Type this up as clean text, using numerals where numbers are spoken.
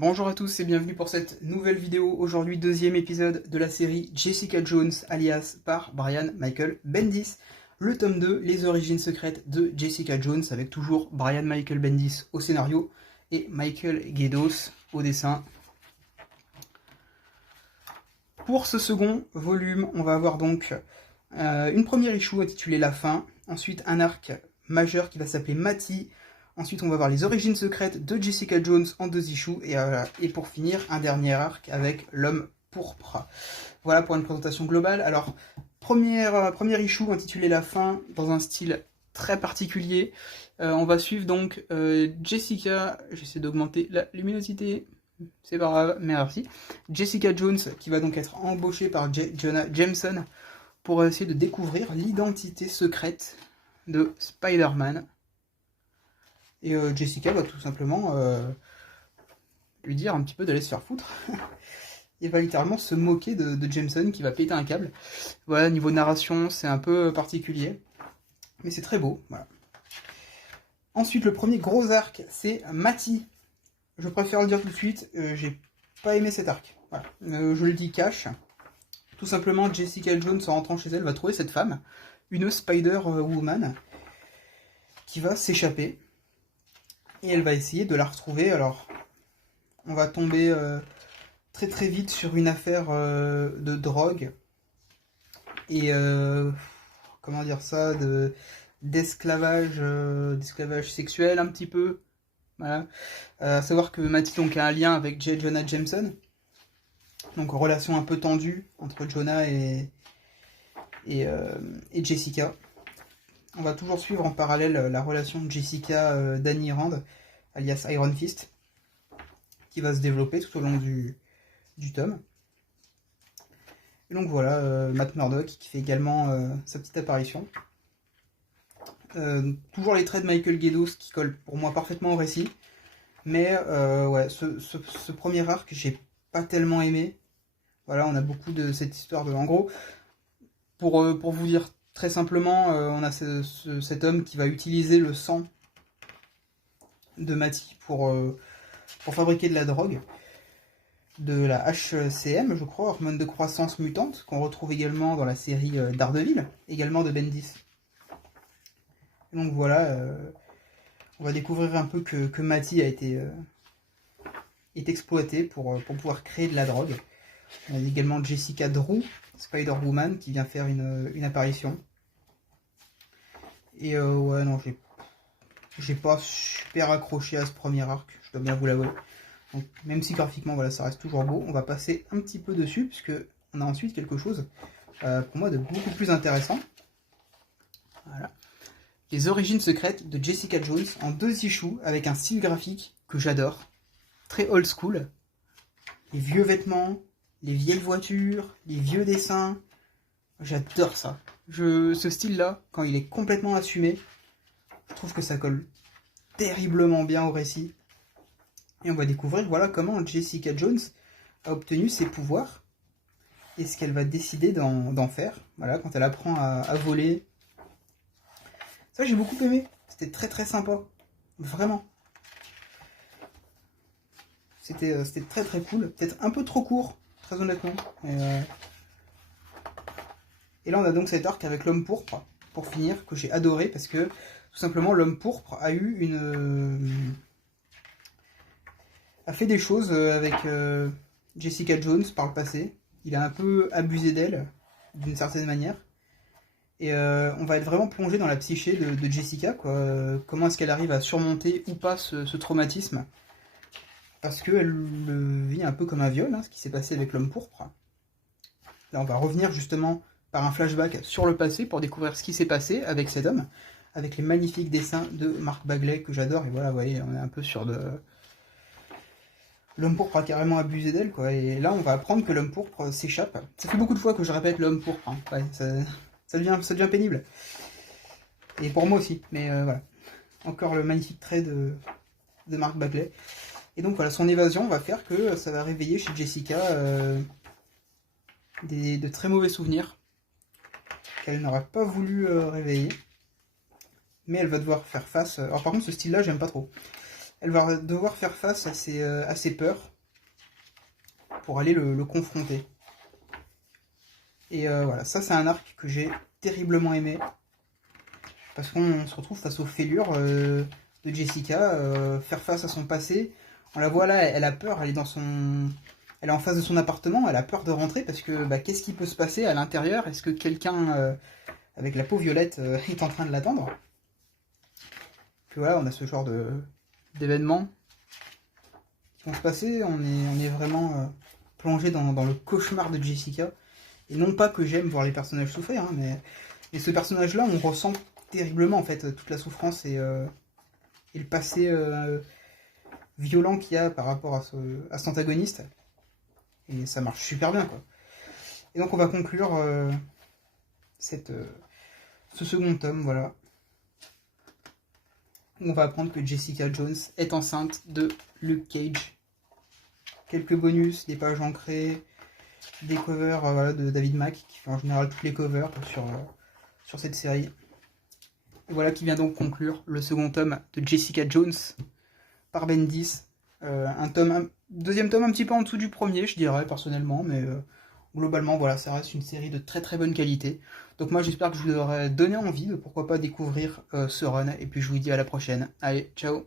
Bonjour à tous et bienvenue pour cette nouvelle vidéo. Aujourd'hui, deuxième épisode de la série Jessica Jones, alias par Brian Michael Bendis. Le tome 2, les origines secrètes de Jessica Jones, avec toujours Brian Michael Bendis au scénario et Michael Gaydos au dessin. Pour ce second volume, on va avoir donc une première issue intitulée La Fin, ensuite un arc majeur qui va s'appeler Matty. Ensuite, on va voir les origines secrètes de Jessica Jones en 2 issues. Et pour finir, un dernier arc avec l'homme pourpre. Voilà pour une présentation globale. Alors, première issue intitulée La Fin, dans un style très particulier. On va suivre donc Jessica, j'essaie d'augmenter la luminosité, c'est pas grave, merci. Jessica Jones qui va donc être embauchée par Jonah Jameson pour essayer de découvrir l'identité secrète de Spider-Man. Et Jessica va tout simplement lui dire un petit peu d'aller se faire foutre. Il va littéralement se moquer de Jameson qui va péter un câble. Voilà, niveau narration, c'est un peu particulier. Mais c'est très beau, voilà. Ensuite, le premier gros arc, c'est Matty. Je préfère le dire tout de suite, j'ai pas aimé cet arc. Voilà. Je le dis cash. Tout simplement, Jessica Jones, en rentrant chez elle, va trouver cette femme, une Spider-Woman, qui va s'échapper. Et elle va essayer de la retrouver. Alors, on va tomber très très vite sur une affaire de drogue. Et, comment dire ça, d'esclavage sexuel un petit peu. Voilà. À savoir que Matty donc, a un lien avec J. Jonah Jameson. Donc, relation un peu tendue entre Jonah et Jessica. On va toujours suivre en parallèle la relation de Jessica Danny Rand, alias Iron Fist, qui va se développer tout au long du tome. Et donc voilà, Matt Murdock qui fait également sa petite apparition. Toujours les traits de Michael Gaydos qui collent pour moi parfaitement au récit. Mais ouais, ce premier arc, j'ai pas tellement aimé. Voilà, on a beaucoup de cette histoire de... En gros, pour vous dire très simplement, on a cet homme qui va utiliser le sang de Matty pour fabriquer de la drogue, de la HCM, je crois, hormone de croissance mutante, qu'on retrouve également dans la série Daredevil, également de Bendis. Et donc voilà, on va découvrir un peu que Matty est exploité pour pouvoir créer de la drogue. On a également Jessica Drew, Spider-Woman, qui vient faire une apparition. Et ouais, non, j'ai pas super accroché à ce premier arc, je dois bien vous l'avouer. Donc, même si graphiquement, voilà, ça reste toujours beau, on va passer un petit peu dessus, puisque on a ensuite quelque chose, pour moi, de beaucoup plus intéressant. Voilà. Les origines secrètes de Jessica Jones en 2 issues, avec un style graphique que j'adore, très old school. Les vieux vêtements, les vieilles voitures, les vieux dessins, j'adore ça. Ce style-là, quand il est complètement assumé, je trouve que ça colle terriblement bien au récit. Et on va découvrir voilà comment Jessica Jones a obtenu ses pouvoirs et ce qu'elle va décider d'en faire. Voilà, quand elle apprend à voler. Ça, j'ai beaucoup aimé. C'était très très sympa. Vraiment. C'était très très cool. Peut-être un peu trop court, très honnêtement. Et là, on a donc cet arc avec l'homme pourpre, pour finir, que j'ai adoré, parce que, tout simplement, l'homme pourpre a eu a fait des choses avec Jessica Jones par le passé. Il a un peu abusé d'elle, d'une certaine manière. Et on va être vraiment plongé dans la psyché de Jessica, quoi. Comment est-ce qu'elle arrive à surmonter ou pas ce traumatisme. Parce qu'elle le vit un peu comme un viol, hein, ce qui s'est passé avec l'homme pourpre. Là, on va revenir justement par un flashback sur le passé pour découvrir ce qui s'est passé avec cet homme, avec les magnifiques dessins de Mark Bagley que j'adore. Et voilà, vous voyez, on est un peu sur de... L'homme pourpre a carrément abusé d'elle, quoi. Et là, on va apprendre que l'homme pourpre s'échappe. Ça fait beaucoup de fois que je répète l'homme pourpre. Hein. Ouais, ça devient pénible. Et pour moi aussi. Mais voilà. Encore le magnifique trait de Mark Bagley. Et donc voilà, son évasion va faire que ça va réveiller chez Jessica de très mauvais souvenirs qu'elle n'aura pas voulu réveiller. Mais elle va devoir faire face... Alors par contre, ce style-là, j'aime pas trop. elle va devoir faire face à ses peurs pour aller le confronter. Et voilà, ça c'est un arc que j'ai terriblement aimé. Parce qu'on se retrouve face aux fêlures de Jessica, faire face à son passé. On la voit là, elle a peur, elle est en face de son appartement, elle a peur de rentrer parce que qu'est-ce qui peut se passer à l'intérieur? Est-ce que quelqu'un avec la peau violette est en train de l'attendre? Puis voilà, on a ce genre d'événements qui vont se passer. On est vraiment plongé dans le cauchemar de Jessica. Et non pas que j'aime voir les personnages souffrir, hein, mais ce personnage-là, on ressent terriblement en fait toute la souffrance et le passé violent qu'il y a par rapport à cet antagoniste. Et ça marche super bien, quoi. Et donc on va conclure ce second tome, voilà. On va apprendre que Jessica Jones est enceinte de Luke Cage. Quelques bonus, des pages ancrées, des covers voilà, de David Mack, qui fait en général toutes les covers sur cette série. Et voilà qui vient donc conclure le second tome de Jessica Jones par Bendis. Deuxième tome un petit peu en dessous du premier, je dirais, personnellement, mais globalement, voilà, ça reste une série de très très bonne qualité. Donc moi, j'espère que je vous aurai donné envie de pourquoi pas découvrir ce run, et puis je vous dis à la prochaine. Allez, ciao!